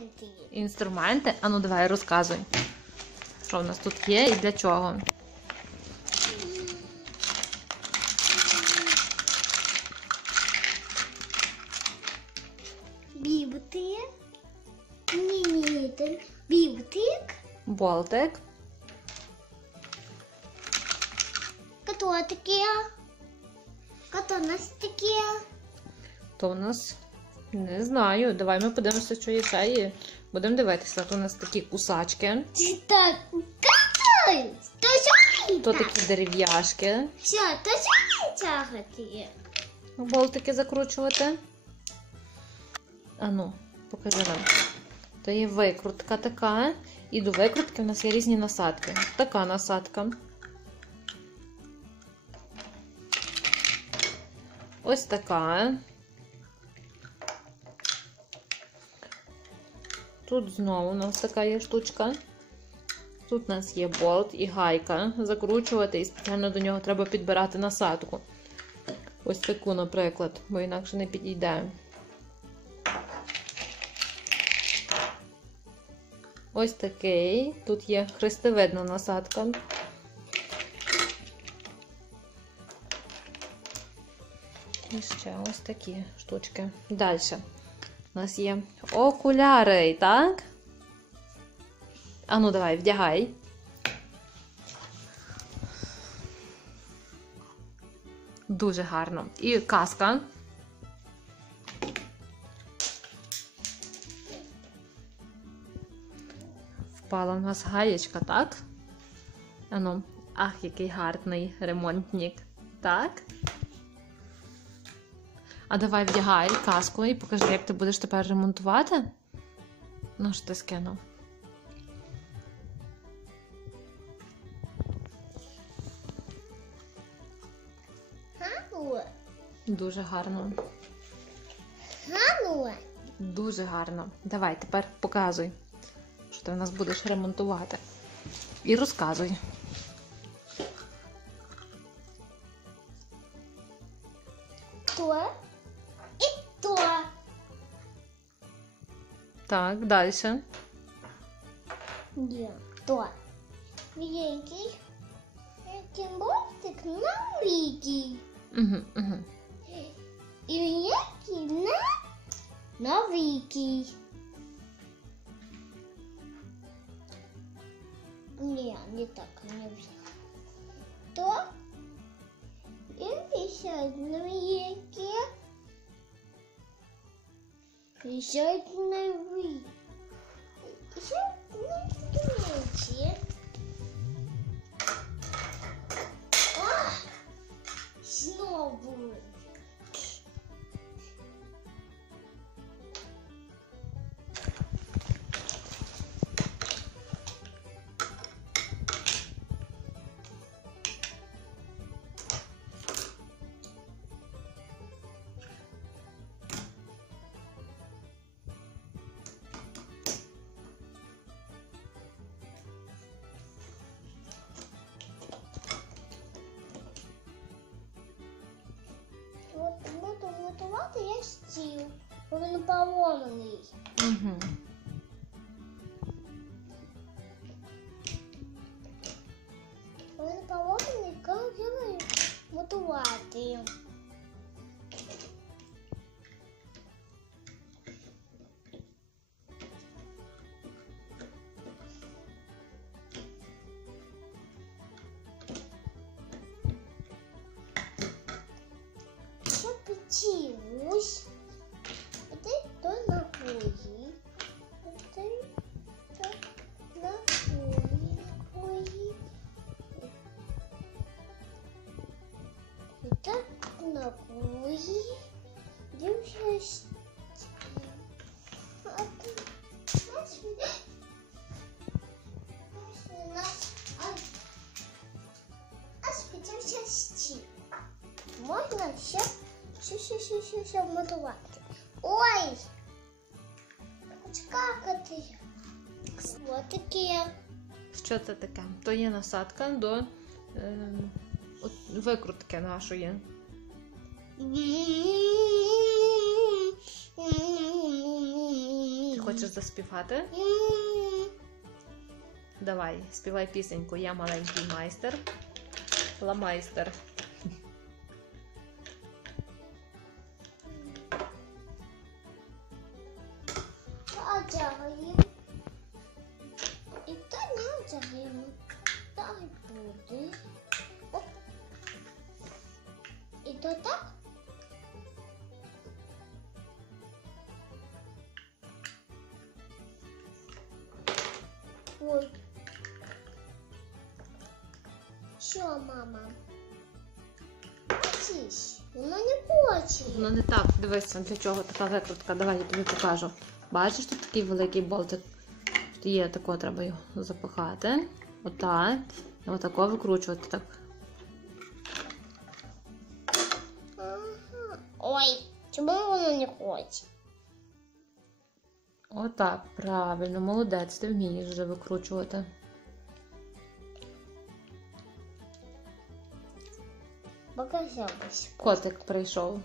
інструменти. Інструменти? Ану, давай розказуй. Що в нас тут є і для чого? Біблтик. Ні, ні, це біблтик. Болтик. Кото таке? Кото у нас таке? То в нас не знаю. Давай ми подивимося, що є ще є. Будемо дивитися. То у нас такі кусачки, Так! То то такі дерев'яшки. Все, то що тягати? Болтики закручувати. Ану, покажи нам. То є викрутка така. І до викрутки в нас є різні насадки. Така насадка. Ось така. Тут знову у нас така є штучка. Тут у нас є болт і гайка. Закручувати, і спеціально до нього треба підбирати насадку. Ось таку, наприклад, бо інакше не підійде. Ось такий. Тут є хрестовидна насадка. І ще ось такі штучки. Далі. У нас є окуляри, так? Ану, давай, вдягай. Дуже гарно. І каска. Впала в нас гаєчка, так? Ану, ах, який гарний ремонтник. Так? А давай вдягай каску і покажи, як ти будеш тепер ремонтувати. Ну, що ти скинув? Дуже гарно. Ганула. Дуже гарно. Давай, тепер показуй, що ти в нас будеш ремонтувати. І розказуй. То Так, далі. Ні, то. Великий. Який мостик новенький. Угу, угу. І великий на новенький. Ні, не так, не взяв. То і ще новенький. І ще я стіл. бо Він поломаний. Угу. Він поломаний, коли його готувати. Що печусь? На хуї. А ти. Можна ще ще вмотувати. Ой! Хочу какати. Ось таке. Що це таке? То є насадка до е, викрутки нашої. Ти Хочеш заспівати? Давай, співай пісеньку. Я маленький майстер. Ламайстер. Одягаємо. І то не одягаємо. Так буде. І то так. Ой. Що, мама? Бачиш, воно не хоче. Воно не так. Дивися, для чого така викрутка. Давай я тобі покажу. Бачиш, тут такий великий болтик. Тут є тако, треба його запихати. Отак. І отако викручувати так. Ага. Ой, чому воно не хоче? Отак, правильно, молодець, ти вмієш вже викручувати. Показалось. Котик прийшов.